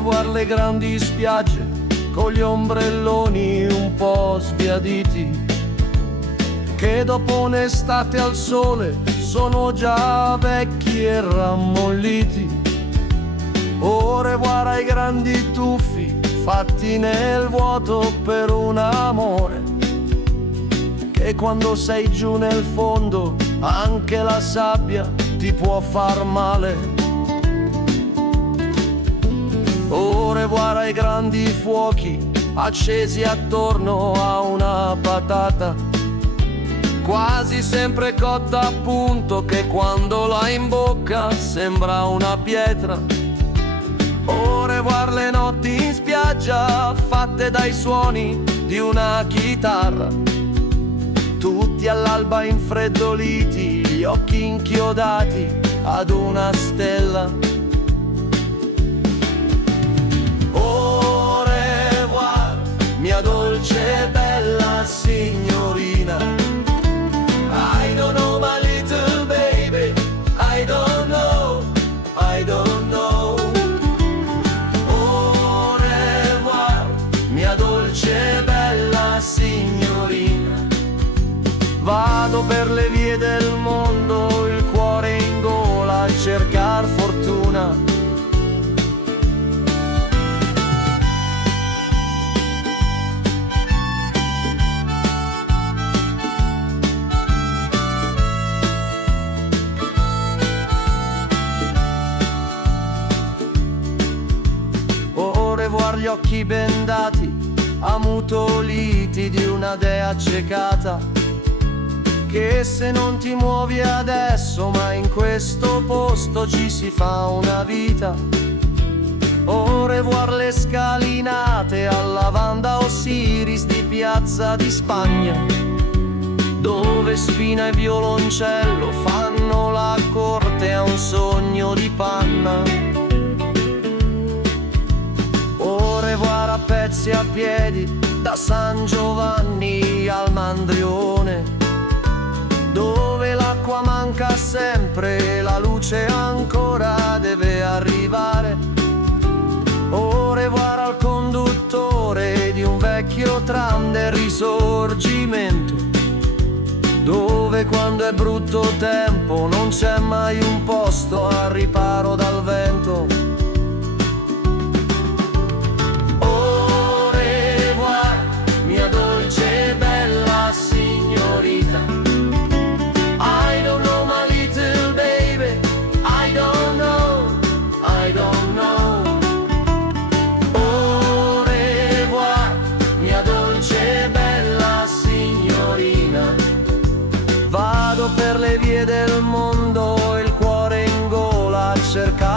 revoir le grandi spiagge con gli ombrelloni un po' sbiaditi, che dopo un'estate al sole sono già vecchi e rammolliti. Au revoir ai grandi tuffi fatti nel vuoto per un amore, che quando sei giù nel fondo anche la sabbia ti può far male. Au revoir ai grandi fuochi accesi attorno a una patata, quasi sempre cotta a punto, che quando l'hai in bocca sembra una pietra. Au revoir le notti in spiaggia fatte dai suoni di una chitarra, tutti all'alba infreddoliti, gli occhi inchiodati ad una stella. Au revoir, mia dolce e bella signorina. I don't know my little baby, I don't know, I don't know. Au revoir, mia dolce e bella signorina. Vado per le vie del mondo, il cuore in gola a cercar fortuna. Au revoir gli occhi bendati, ammutoliti di una dea accecata, che se non ti muovi adesso mai in questo posto ci si fa una vita. Au revoir le scalinate alla Wanda Osiris di Piazza di Spagna, dove spina e violoncello fanno la corte a un sogno di panna. Au revoir a pezzi a piedi da San Giovanni al Mandrione, dove l'acqua manca sempre e la luce ancora deve arrivare. Au revoir al conduttore di un vecchio tram del Risorgimento, dove quando è brutto tempo non c'è mai un posto al riparo dal vento. Au revoir, mia dolce e bella signorita. I don't know my little baby, I don't know, I don't know. Au revoir, mia dolce e bella signorina. Vado per le vie del mondo, il cuore in gola a cercare